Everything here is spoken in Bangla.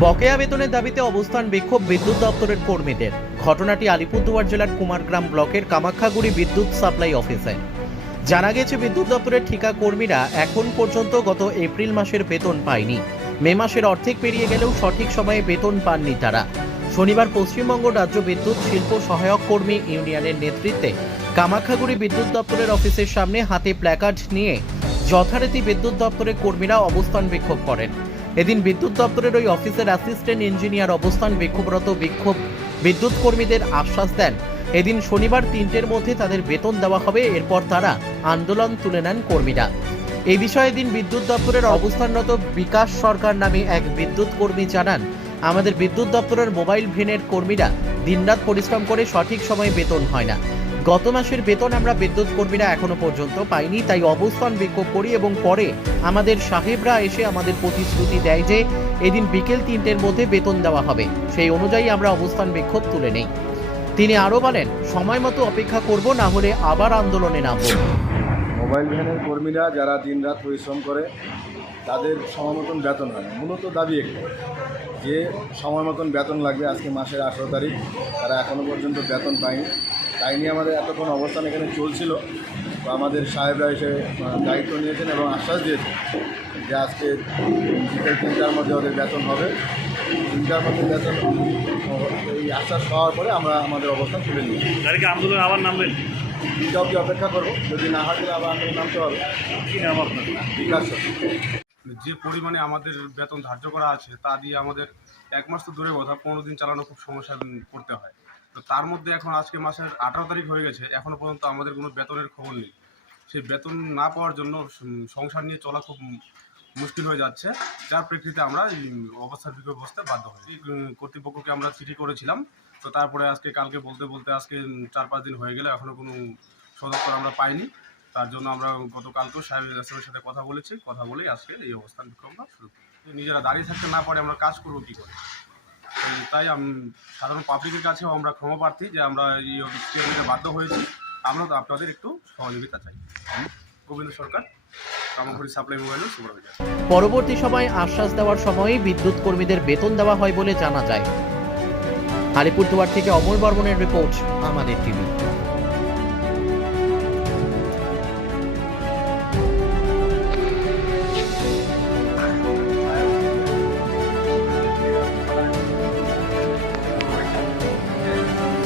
বকেয়া বেতনের দাবিতে অবস্থান বিক্ষোভ বিদ্যুৎ দপ্তরের কর্মীদের। ঘটনাটি আলিপুরদুয়ার জেলার কুমারগ্রাম ব্লকের কামাখ্যাগুড়ি বিদ্যুৎ সাপ্লাই অফিসে। জানা গেছে, বিদ্যুৎ দপ্তরের ঠিকা কর্মীরা এখন পর্যন্ত গত এপ্রিল মাসের বেতন পায়নি। মে মাসের অর্ধেক পেরিয়ে গেলেও সঠিক সময়ে বেতন পাননি তারা। শনিবার পশ্চিমবঙ্গ রাজ্য বিদ্যুৎ শিল্প সহায়ক কর্মী ইউনিয়নের নেতৃত্বে কামাখ্যাগুড়ি বিদ্যুৎ দপ্তরের অফিসের সামনে হাতে প্ল্যাকার্ড নিয়ে যথারীতি বিদ্যুৎ দপ্তরের কর্মীরা অবস্থান বিক্ষোভ করেন। এদিন বিদ্যুৎ দপ্তরের ওই অফিসের অ্যাসিস্ট্যান্ট ইঞ্জিনিয়ার অবস্থান বিক্ষোভরত বিক্ষোভ। বিদ্যুৎ কর্মীদের আশ্বাস দেন। এদিন শনিবার তিনটের মধ্যে তাদের বেতন দেওয়া হবে, এরপর তারা আন্দোলন তুলে নেন কর্মীরা। এই বিষয়ে দিন বিদ্যুৎ দপ্তরের অবস্থানরত বিকাশ সরকার নামে এক বিদ্যুৎ কর্মী জানান, আমাদের বিদ্যুৎ দপ্তরের মোবাইল ভ্যানের কর্মীরা দিনরাত পরিশ্রম করে সঠিক সময়ে বেতন হয় না। গত মাসের বেতন আমরা বিদ্যুৎ কর্মীরা এখনও পর্যন্ত পাইনি, তাই অবস্থান বিক্ষোভ করি এবং পরে আমাদের সাহেবরা এসে আমাদের প্রতিশ্রুতি দেয় যে এদিন বিকেল তিনটের মধ্যে বেতন দেওয়া হবে। সেই অনুযায়ী আমরা অবস্থান বিক্ষোভ তুলে নেই। তিনি আরও বলেন, সময় মতো অপেক্ষা করব, না হলে আবার আন্দোলনে নামব। মোবাইল ভ্যানের কর্মীরা যারা দিনরাত পরিশ্রম করে, তাদের সময় মতন বেতন হয় মূলত দাবি একটাই যে সময় মতন বেতন লাগবে আজকে মাসের আঠেরো তারিখ, তারা এখনও পর্যন্ত বেতন পায়নি। তাই নিয়ে আমাদের এতক্ষণ অবস্থান এখানে চলছিল। তো আমাদের সাহেবরা এসে দায়িত্ব নিয়েছেন এবং আশ্বাস দিয়েছেন যে আজকে বিকেল তিনটার মধ্যে ওদের বেতন হবে। তিনটার মধ্যে বেতন এই আশ্বাস পাওয়ার পরে আমরা আমাদের অবস্থান তুলে নিই গাড়িকে আন্দোলন আবার নামবেন? তিনটা অবধি অপেক্ষা করব। যদি না হয় তাহলে আবার আন্দোলন নামতে হবে। কি নাম আপনার? বিকাশ যে পরিমাণে আমাদের বেতন ধার্য করা আছে তা দিয়ে আমাদের এক মাস তো দূরে কথা পনেরো দিন চালানো খুব সমস্যা করতে হয়। তো তার মধ্যে এখন আজকে মাসের আঠারো তারিখ হয়ে গেছে এখনও পর্যন্ত আমাদের কোনো বেতনের খবর নেই। সেই বেতন না পাওয়ার জন্য সংসার নিয়ে চলা খুব মুশকিল হয়ে যাচ্ছে, যার প্রেক্ষিতে আমরা অবস্থার বিক্ষোভ বসতে বাধ্য হই। কর্তৃপক্ষকে আমরা চিঠি করেছিলাম, তো তারপরে আজকে কালকে বলতে বলতে আজকে চার পাঁচ দিন হয়ে গেলে এখনও কোনো সদস্য আমরা পাইনি। তার জন্য আমরা গতকালকেও সাহেব এসএমের সাথে কথা বলেছি, কথা বলেই আজকে এই অবস্থান বিক্ষোভটা শুরু নিজেরা দাঁড়িয়ে থাকতে না পারে আমরা কাজ করব কী করে? তাই সাধারণ পাবলিকের কাছেও আমরা ক্ষমাপ্রার্থী যে আমরা এই অভিযোগে বাধ্য হয়েছি। আমরা আপনাদের একটু সহযোগিতা চাই। গোবিন্দ সরকার পরবর্তী সময় আশ্বাস দেওয়ার সময় বিদ্যুৎ কর্মীদের বেতন দেওয়া হয় বলে জানা যায়। আলিপুরদুয়ার থেকে অমল বর্মনের রিপোর্ট, আমাদের টিভি।